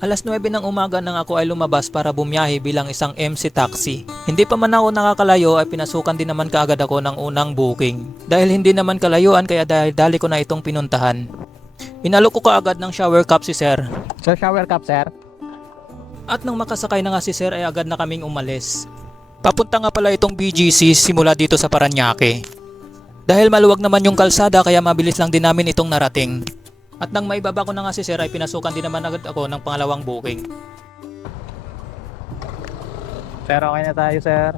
Alas 9 ng umaga nang ako ay lumabas para bumiyahe bilang isang MC taxi. Hindi pa man ako nakakalayo ay pinasukan din naman kaagad ako ng unang booking. Dahil hindi naman kalayuan kaya dali ko na itong pinuntahan. Inalok ko kaagad ng shower cup si sir. Sir, shower cup, sir. At nang makasakay na nga si sir ay agad na kaming umalis. Papunta nga pala itong BGC simula dito sa Parañaque. Dahil maluwag naman yung kalsada kaya mabilis lang din namin itong narating. At nang maibaba ko na nga si sir ay pinasukan din naman agad ako ng pangalawang booking. Sir, okay na tayo, sir.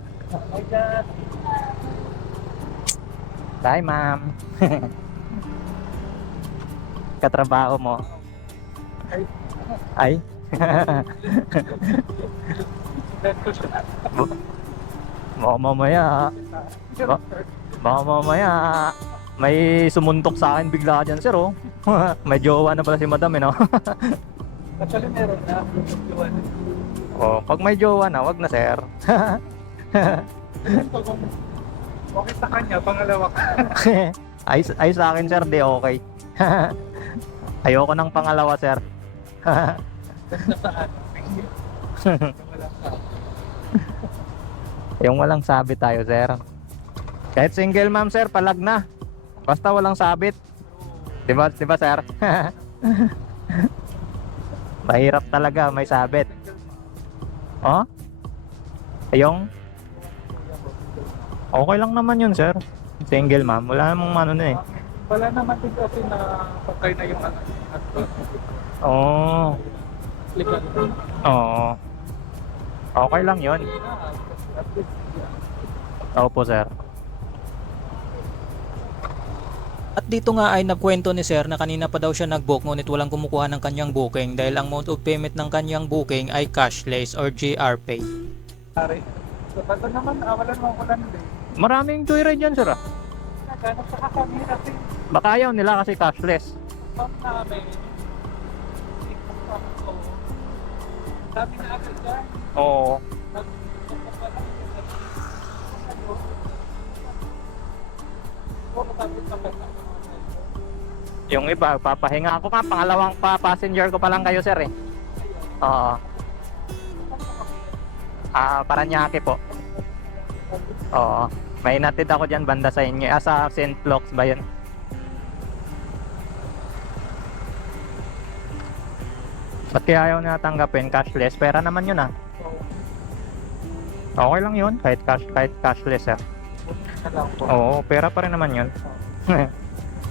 Bye, ma'am. Katrabaho mo. Ay. Baka mamaya. Baka mamaya. May sumuntok sa akin bigla dyan, sir, oh. May jowa na pala si madam, eh, no? Actually, meron na. Oh, pag may jowa na, wag na, sir. Okay sa kanya, pangalawa ka. Ay sa akin, sir, di okay. Ayoko ng pangalawa, sir. Basta sa ano. Wala ka. Yung walang sabit tayo, sir. Kahit single ma'am, sir, palag na. Basta walang sabit. Diba, sir? Mahirap talaga, may sabit. Oh? Yung? Okay lang naman yun, sir. Single ma'am, wala namang ano na eh. Wala naman din kasi na patay na yung ano. Oo. Likan. Oo. Okay lang yun. At least, Opo, sir. At dito nga ay nagkwento ni sir na kanina pa daw siya nag-book ngunit walang kumukuha ng kanyang booking dahil ang mode of payment ng kanyang booking ay cashless or GR Pay. pare. So, bago naman, wala naman wala na din. Maraming joyride yan, sir. Naghanap sa kami kasi Baka ayaw nila kasi cashless. pang namin. Ikot ko. Sabi na agad dyan. Oo. Yung iba, papahinga ako pa. Pangalawang passenger ko pa lang kayo, sir, eh. Oo. Parañaque po. Oo. May natid ako dyan banda sa inyo. Sa St. Floc's ba yun? Ba't kaya ayaw na tanggapin? Cashless? Pera naman yun, ah. Okay lang yun. Kahit cashless, sir. Oo, pera pa rin naman yun.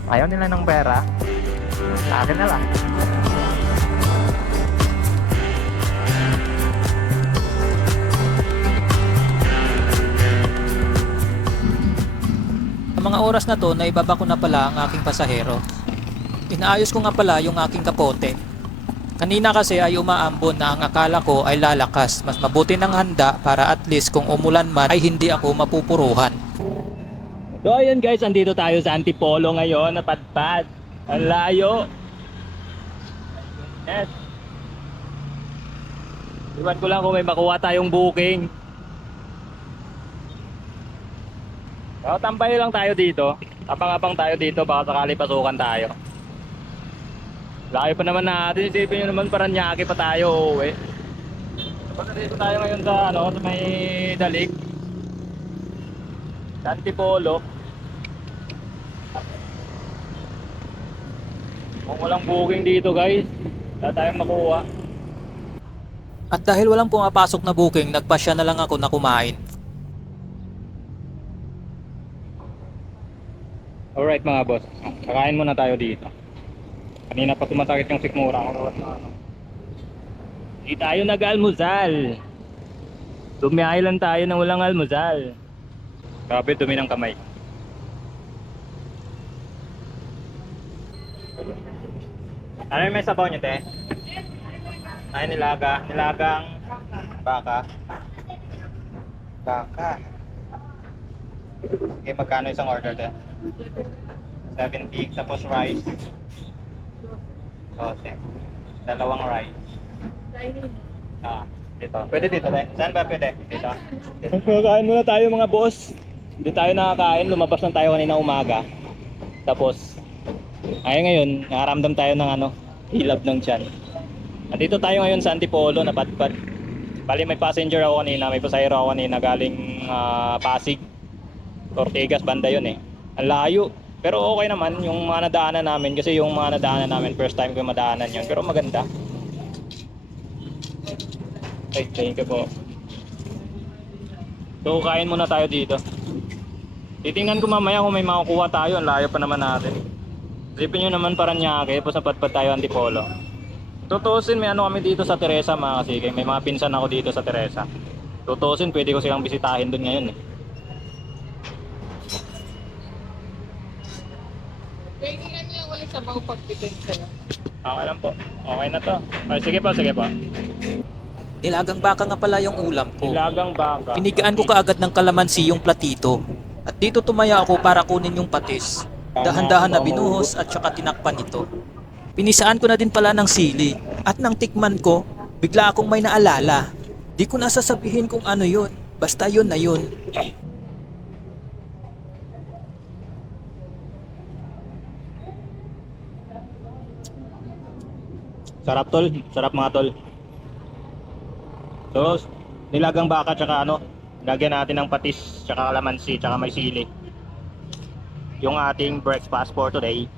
Ayaw nila ng pera. Sa akin na lang. Sa mga oras na to, naibaba ko na pala ang aking pasahero. Inaayos ko nga pala yung aking kapote. Kanina kasi ay umaambon na ang akala ko ay lalakas. Mas mabuti ng handa para at least kung umulan man ay hindi ako mapupuruhan. So ayun guys, andito tayo sa Antipolo ngayon, napadpad. Ang layo. Yes. Iwan ko lang kung may makuha tayong booking. So, tambay lang tayo dito. Abang-abang tayo dito, baka sakali pasukan tayo. Layo pa naman natin, isipin nyo naman Parañaque pa tayo uuwi. Basta dito tayo ngayon sa, sa may Dalig. Sa Antipolo. Kung walang booking dito guys, wala tayong makuha. At dahil walang pumapasok na booking, nagpasya na lang ako na kumain. Alright mga boss, kakain muna tayo dito. Kanina pa tumasakit yung sikmura ko. Hindi tayo nag-almusal. Dumiyahe lang tayo nang walang almusal. Grabe, dumi ng kamay. Ano yung may sabaw nyo, te? Ay, nilagang baka. Baka. Okay, magkano isang order, te? 70, tapos rice. Okay. Dalawang rice. Dito. Pwede dito, te? Saan ba pwede? Dito. Kakain muna tayo mga boss. Hindi tayo nakakain. Lumabas lang tayo kanina umaga. Tapos, Ay ngayon, nakaramdam tayo ng hilab ng tiyan. Nandito tayo ngayon sa Antipolo, napadpad. Bali may passenger ako kanina, may pasahero ako kanina galing Pasig. Ortigas banda yun eh. Ang layo. Pero okay naman yung mga nadaanan namin kasi yung mga nadaanan namin first time ko madaanan yun. Pero maganda. Ay, thank you po. So kain muna tayo dito. Titingnan ko mamaya kung may makukuha tayo. Ang layo pa naman natin. Isipin nyo naman Paranaque, tapos napadpad tayo Antipolo. Tutusin, may kami dito sa Teresa mga kasigay. May mga pinsan ako dito sa Teresa. Tutusin, pwede ko silang bisitahin dun ngayon eh. Pwede nga niya ulit sa bang pagbitin sa'yo. Okay lang po. Okay na to. Ay, sige po, sige po. Nilagang baka nga pala yung ulam ko. Ilagang baka. Pinigaan ko kaagad ng kalamansi yung platito. At dito tumaya ako para kunin yung patis. Dahan-dahan na binuhos at saka tinakpan ito. Pinisaan ko na din pala ng sili. At nang tikman ko, bigla akong may naalala. Di ko nasasabihin kung ano yun. Basta yun na yun. Sarap tol, sarap mga tol. So, nilagang baka tsaka lagyan natin ng patis tsaka kalamansi tsaka may sili. Yung ating breakfast for today.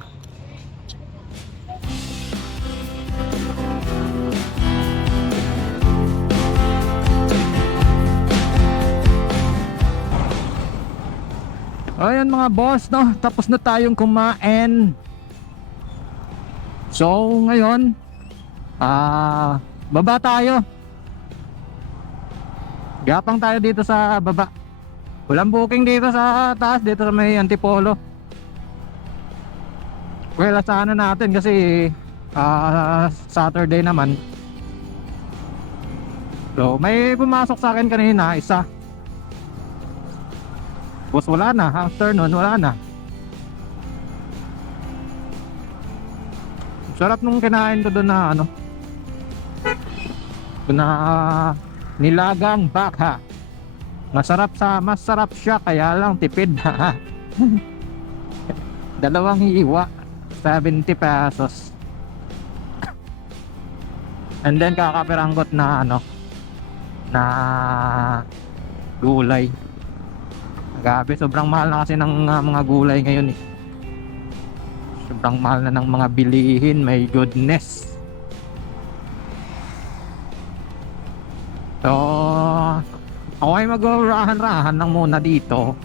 Ayan mga boss, no? Tapos na tayong kumain. So, ngayon, baba tayo. Gapang tayo dito sa baba. Walang booking dito sa taas, dito sa may Antipolo. Well, sana natin kasi Saturday naman. So, may pumasok sa akin kanina, isa. Boss, wala na. After nun, wala na. Sarap nung kinain ko doon na na nilagang baka. Masarap siya, kaya lang tipid. Dalawang hiwa, 70 pesos. And then kakapiranggot na na gulay. Grabe, sobrang mahal na kasi ng mga gulay ngayon eh. Sobrang mahal na ng mga bilihin, my goodness. So, ako ay mag-rahan-rahan lang muna dito.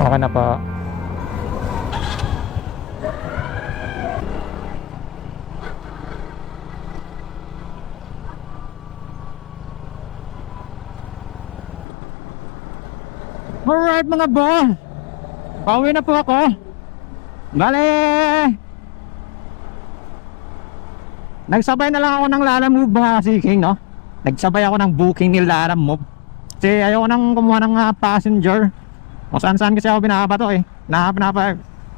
Okay na po. Alright mga boss, pauwi na po ako. Bale, nagsabay na lang ako ng Lalamove mga siking, no? Nagsabay ako ng booking ni Lalamove kasi ayoko nang kumuha ng passenger. Kung saan saan kasi ako binabato eh.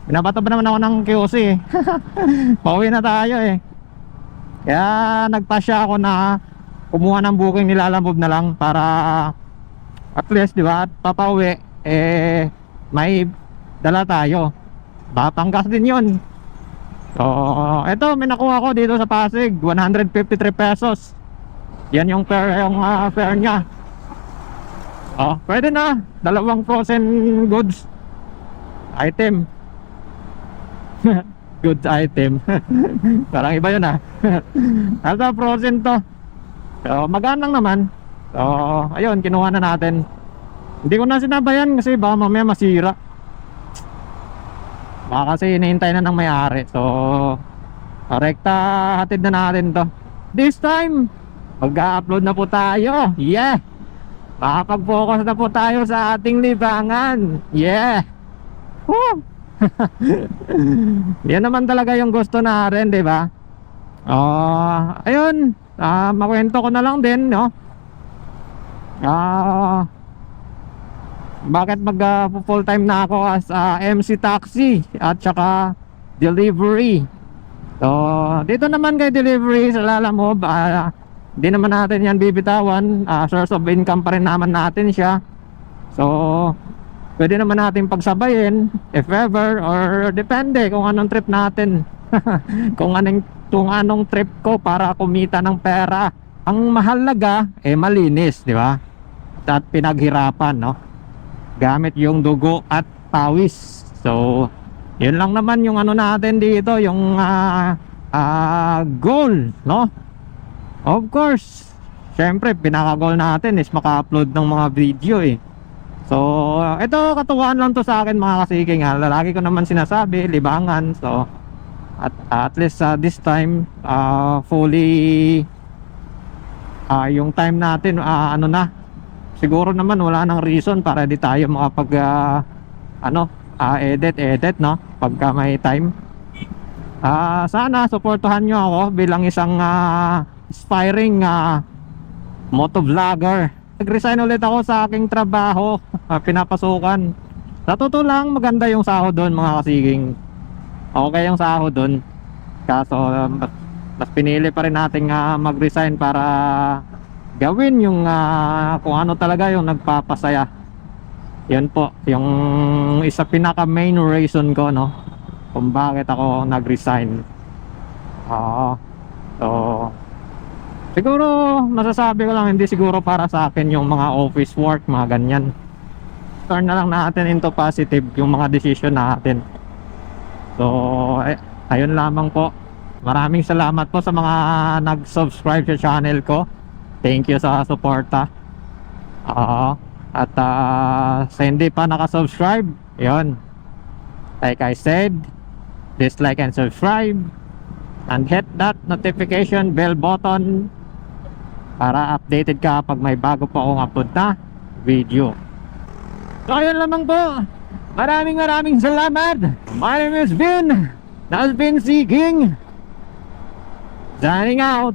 Binabato ba naman ako ng QC eh. Pauwi na tayo eh. Kaya nagpasya ako na kumuha ng booking ni Lalamove na lang para at least, di ba, at papauwi may dala tayo. Batangas din yun. So, eto, may nakuha ko dito sa Pasig, 153 pesos. Yan yung fare niya. Oh, pwede na. Dalawang frozen goods item. goods item. Parang iba yun ah. Nasa frozen to. So magaan lang naman. So ayun, kinuha na natin. Hindi ko na sinabayan kasi baka mamaya masira. Baka kasi hinihintay na ng may-ari. So rekta hatid na natin to. This time mag-upload na po tayo. Yeah. Makapag-focus na po tayo sa ating libangan. Yeah. Woo! Yan naman talaga yung gusto natin, di ba? Ayun, makwento ko na lang din, no? Bakit full time na ako as MC taxi at saka delivery. So, dito naman kay delivery sa Lalamove, di naman natin yan bibitawan. Source of income pa rin naman natin siya. So pwede naman natin pagsabayin if ever, or depende kung anong trip natin. kung anong trip ko para kumita ng pera. Ang mahalaga malinis, di ba? At pinaghirapan, no? Gamit yung dugo at pawis. So yun lang naman yung ano natin dito, yung goal, no? Of course, syempre pinaka-goal natin is maka-upload ng mga video eh. So, ito katuwaan lang to sa akin mga kasiking ha. Lagi ko naman sinasabi, libangan. So, at least this time, fully yung time natin, ano na. Siguro naman wala nang reason para di tayo makapag edit, no? Pagka may time. Sana supportahan nyo ako bilang isang aspiring motovlogger. Nag-resign ulit ako sa aking trabaho, pinapasukan. Sa totoo lang, maganda yung sahod doon mga kasiging. Okay yung sahod doon. Kaso mas pinili pa rin nating mag-resign para gawin yung kung ano talaga yung nagpapasaya. Yan po, yung isa pinaka main reason ko, no, kung bakit ako nag-resign. So siguro masasabi ko lang, hindi siguro para sa akin yung mga office work, mga ganyan. Turn na lang natin into positive yung mga decision natin. So ayun lamang po. Maraming salamat po sa mga nag-subscribe sa channel ko. Thank you sa suporta. At sa hindi pa nakasubscribe, yun, like I said, dislike and subscribe and hit that notification bell button para updated ka pag may bago pa akong upload na video. So ayun lamang po. Maraming salamat. My name is Vin. That's Vin Seeking. Signing out.